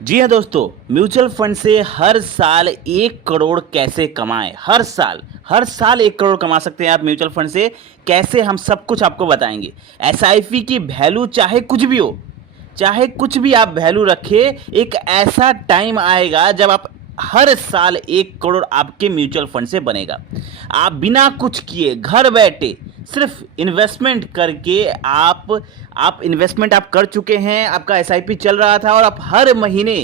जी हाँ दोस्तों, mutual fund से हर साल 1 करोड़ कैसे कमाएं। हर साल 1 करोड़ कमा सकते हैं आप म्यूचुअल फंड से। कैसे, हम सब कुछ आपको बताएंगे। एसआईपी की वैल्यू चाहे कुछ भी हो, चाहे कुछ भी आप वैल्यू रखें, एक ऐसा टाइम आएगा जब आप हर साल 1 करोड़ आपके म्यूचुअल फंड से बनेगा। आप बिना कुछ किए घर बैठे सिर्फ इन्वेस्टमेंट करके आप इन्वेस्टमेंट आप कर चुके हैं, आपका एसआईपी चल रहा था और आप हर महीने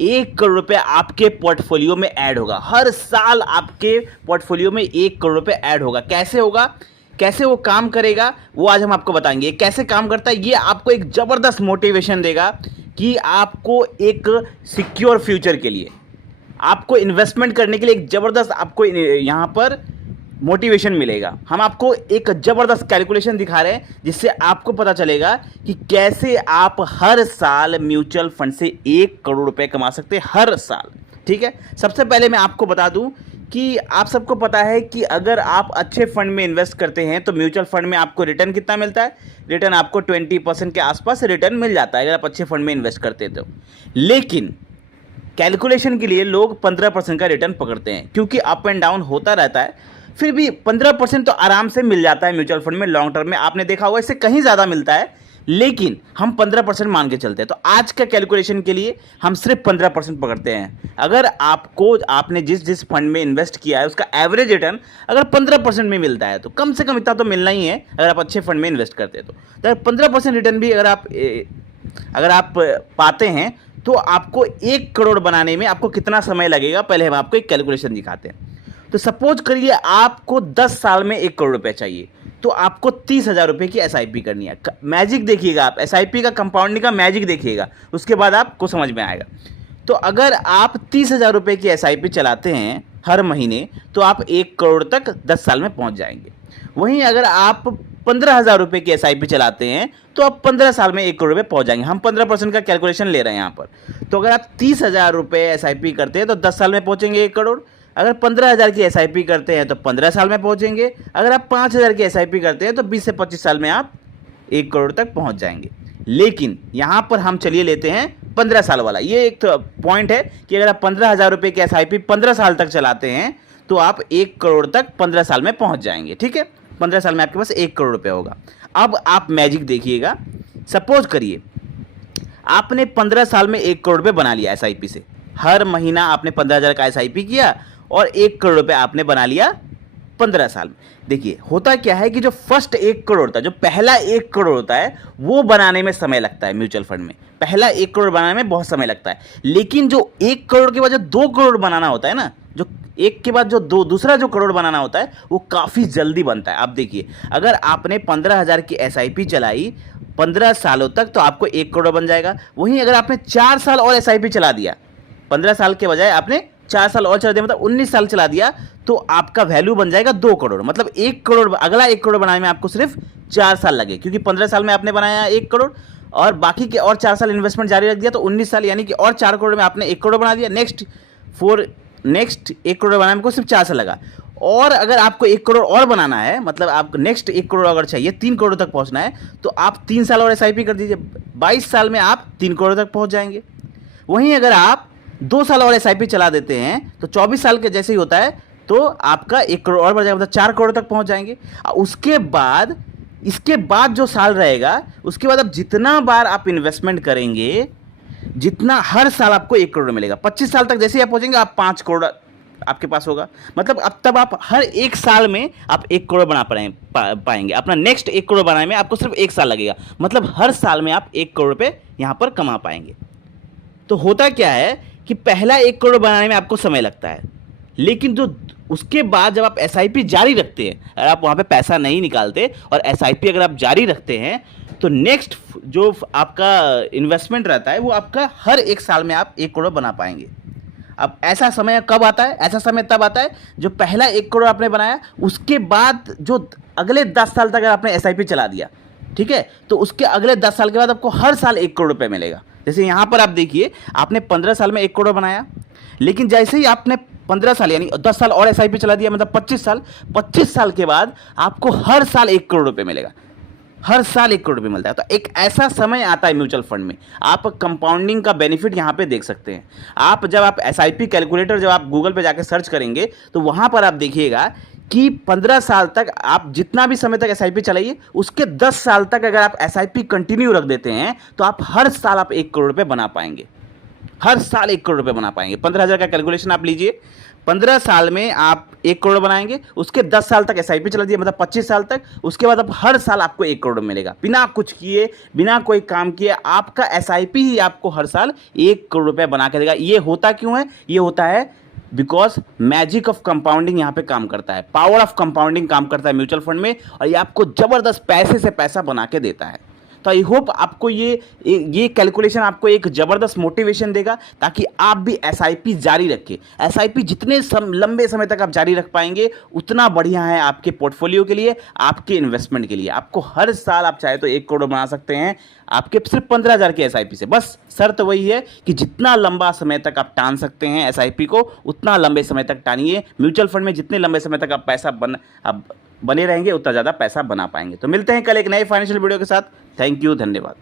1 करोड़ रुपए आपके पोर्टफोलियो में ऐड होगा। हर साल आपके पोर्टफोलियो में 1 करोड़ रुपए ऐड होगा। कैसे होगा, कैसे वो काम करेगा, वो आज हम आपको बताएंगे। कैसे काम करता है, ये आपको एक ज़बरदस्त मोटिवेशन देगा कि आपको एक सिक्योर फ्यूचर के लिए, आपको इन्वेस्टमेंट करने के लिए एक ज़बरदस्त आपको यहाँ पर मोटिवेशन मिलेगा। हम आपको एक ज़बरदस्त कैलकुलेशन दिखा रहे हैं जिससे आपको पता चलेगा कि कैसे आप हर साल म्यूचुअल फंड से 1 करोड़ रुपए कमा सकते हैं हर साल। ठीक है, सबसे पहले मैं आपको बता दूं कि आप सबको पता है कि अगर आप अच्छे फंड में इन्वेस्ट करते हैं तो म्यूचुअल फंड में आपको रिटर्न कितना मिलता है। रिटर्न आपको 20% के आसपास रिटर्न मिल जाता है अगर आप अच्छे फंड में इन्वेस्ट करते हैं तो। लेकिन कैलकुलेशन के लिए लोग 15% का रिटर्न पकड़ते हैं, क्योंकि अप एंड डाउन होता रहता है। फिर भी 15% तो आराम से मिल जाता है म्यूचुअल फंड में लॉन्ग टर्म में। आपने देखा होगा इससे कहीं ज़्यादा मिलता है, लेकिन हम 15% मान के चलते हैं। तो आज का कैलकुलेशन के लिए हम सिर्फ 15% पकड़ते हैं। अगर आपने जिस फंड में इन्वेस्ट किया है उसका एवरेज रिटर्न अगर 15% में मिलता है तो कम से कम इतना तो मिलना ही है अगर आप अच्छे फंड में इन्वेस्ट करते हैं तो 15% रिटर्न भी अगर आप पाते हैं तो आपको 1 करोड़ बनाने में आपको कितना समय लगेगा, पहले हम आपको एक कैलकुलेशन दिखाते हैं। तो सपोज करिए आपको 10 साल में 1 करोड़ रुपए चाहिए, तो आपको 30,000 रुपये की एसआईपी करनी है। मैजिक देखिएगा आप, एसआईपी का कंपाउंडिंग का मैजिक देखिएगा, उसके बाद आपको समझ में आएगा। तो अगर आप 30,000 रुपये की एसआईपी चलाते हैं हर महीने तो आप 1 करोड़ तक 10 साल में पहुंच जाएंगे। वहीं अगर आप 15,000 रुपये की एसआईपी चलाते हैं तो आप 15 साल में 1 करोड़ रुपये पहुंच जाएंगे। हम 15% का कैलकुलेशन ले रहे हैं यहाँ पर। तो अगर आप 30,000 रुपये एसआईपी करते हैं तो 10 साल में पहुंचेंगे 1 करोड़। अगर 15,000 की एसआईपी करते हैं तो 15 साल में पहुंचेंगे। अगर आप 5,000 की एसआईपी करते हैं तो 20 से 25 साल में आप 1 करोड़ तक पहुंच जाएंगे। लेकिन यहाँ पर हम चलिए लेते हैं 15 साल वाला। ये एक तो पॉइंट है कि अगर आप 15,000 रुपये की एसआईपी 15 साल तक चलाते हैं तो आप 1 करोड़ तक 15 साल में पहुंच जाएंगे। ठीक है, 15 साल में आपके पास 1 करोड़ रुपये होगा। अब आप मैजिक देखिएगा। सपोज करिए आपने 15 साल में 1 करोड़ रुपये बना लिया एसआईपी से। हर महीना आपने 15,000 का एसआईपी किया और 1 करोड़ रुपये आपने बना लिया 15 साल में। देखिए होता क्या है कि जो फर्स्ट 1 करोड़ होता है, जो पहला 1 करोड़ होता है, वो बनाने में समय लगता है। म्यूचुअल फंड में पहला 1 करोड़ बनाने में बहुत समय लगता है। लेकिन जो 1 करोड़ के बाद जो 2 करोड़ बनाना होता है ना, जो एक के बाद जो दूसरा जो करोड़ बनाना होता है वो काफ़ी जल्दी बनता है। आप देखिए, अगर आपने 15,000 की एसआईपी चलाई 15 सालों तक तो आपको 1 करोड़ बन जाएगा। वहीं अगर आपने 4 साल और एसआईपी चला दिया, 15 साल के बजाय आपने 4 साल और चला दिया, मतलब 19 साल चला दिया, तो आपका वैल्यू बन जाएगा 2 करोड़। मतलब 1 करोड़, अगला 1 करोड़ बनाने में आपको सिर्फ 4 साल लगे, क्योंकि 15 साल में आपने बनाया 1 करोड़ और बाकी के और 4 साल इन्वेस्टमेंट जारी रख दिया, तो 19 साल यानी कि और 4 करोड़ में आपने 1 करोड़ बना दिया। नेक्स्ट 1 करोड़ बनाने में को सिर्फ 4 साल लगा। और अगर आपको 1 करोड़ और बनाना है, मतलब आपको नेक्स्ट 1 करोड़ अगर चाहिए, 3 करोड़ तक पहुंचना है, तो आप 3 साल और एसआईपी कर दीजिए। 22 साल में आप 3 करोड़ तक पहुंच जाएंगे। वहीं अगर आप 2 साल और एसआईपी चला देते हैं तो 24 साल के जैसे ही होता है तो आपका 1 करोड़ और बढ़ जाएगा, मतलब 4 करोड़ तक पहुंच जाएंगे। इसके बाद जो साल रहेगा, उसके बाद आप जितना बार आप इन्वेस्टमेंट करेंगे, जितना हर साल आपको 1 करोड़ मिलेगा। 25 साल तक जैसे ही आप पहुंचेंगे आप 5 करोड़ आपके पास होगा। मतलब अब तब आप हर एक साल में आप 1 करोड़ बना पाएंगे। अपना नेक्स्ट 1 करोड़ बनाने में आपको सिर्फ 1 साल लगेगा, मतलब हर साल में आप 1 करोड़ रुपये यहाँ पर कमा पाएंगे। तो होता क्या है कि पहला 1 करोड़ बनाने में आपको समय लगता है, लेकिन जो उसके बाद जब आप एसआईपी जारी रखते हैं, अगर आप वहाँ पे पैसा नहीं निकालते और एसआईपी अगर आप जारी रखते हैं, तो नेक्स्ट जो आपका इन्वेस्टमेंट रहता है वो आपका हर एक साल में आप 1 करोड़ बना पाएंगे। अब ऐसा समय कब आता है? ऐसा समय तब आता है जो पहला 1 करोड़ आपने बनाया, उसके बाद जो अगले 10 साल तक अगर आपने एसआईपी चला दिया, ठीक है, तो उसके अगले 10 साल के बाद आपको हर साल 1 करोड़ रुपये मिलेगा। जैसे यहाँ पर आप देखिए, आपने 15 साल में 1 करोड़ बनाया, लेकिन जैसे ही आपने 15 साल यानी 10 साल और एसआईपी चला दिया, मतलब 25 साल के बाद आपको हर साल 1 करोड़ रुपये मिलेगा। हर साल 1 करोड़ रुपये मिलता है। तो एक ऐसा समय आता है म्यूचुअल फंड में, आप कंपाउंडिंग का बेनिफिट यहाँ पे देख सकते हैं। आप जब आप एसआईपी कैलकुलेटर जब आप गूगल पे जाके सर्च करेंगे तो वहाँ पर आप देखिएगा कि 15 साल तक आप जितना भी समय तक एसआईपी चलाइए, उसके 10 साल तक अगर आप एसआईपी कंटिन्यू रख देते हैं तो आप हर साल आप 1 करोड़ रुपये बना पाएंगे। हर साल 1 करोड़ रुपये बना पाएंगे। 15,000 का कैलकुलेशन आप लीजिए, 15 साल में आप 1 करोड़ बनाएंगे, उसके 10 साल तक एसआईपी चला दिए, मतलब 25 साल तक। उसके बाद अब हर साल आपको 1 करोड़ मिलेगा, बिना कुछ किए, बिना कोई काम किए। आपका एसआईपी ही आपको हर साल 1 करोड़ रुपये बना के देगा। ये होता क्यों है? ये होता है बिकॉज मैजिक ऑफ कंपाउंडिंग यहाँ पे काम करता है, पावर ऑफ कंपाउंडिंग काम करता है म्यूचुअल फंड में, और ये आपको जबरदस्त पैसे से पैसा बना के देता है। तो आई होप आपको ये कैलकुलेशन आपको एक ज़बरदस्त मोटिवेशन देगा, ताकि आप भी एसआईपी जारी रखें। एसआईपी जितने लंबे समय तक आप जारी रख पाएंगे उतना बढ़िया है आपके पोर्टफोलियो के लिए, आपके इन्वेस्टमेंट के लिए। आपको हर साल आप चाहे तो 1 करोड़ बना सकते हैं आपके सिर्फ 15,000 के एसआईपी से। बस शर्त वही है कि जितना लंबा समय तक आप टान सकते हैं एसआईपी को, उतना लंबे समय तक टानिए। म्यूचुअल फंड में जितने लंबे समय तक आप पैसा बने रहेंगे, उतना ज़्यादा पैसा बना पाएंगे। तो मिलते हैं कल एक नए फाइनेंशियल वीडियो के साथ। थैंक यू, धन्यवाद।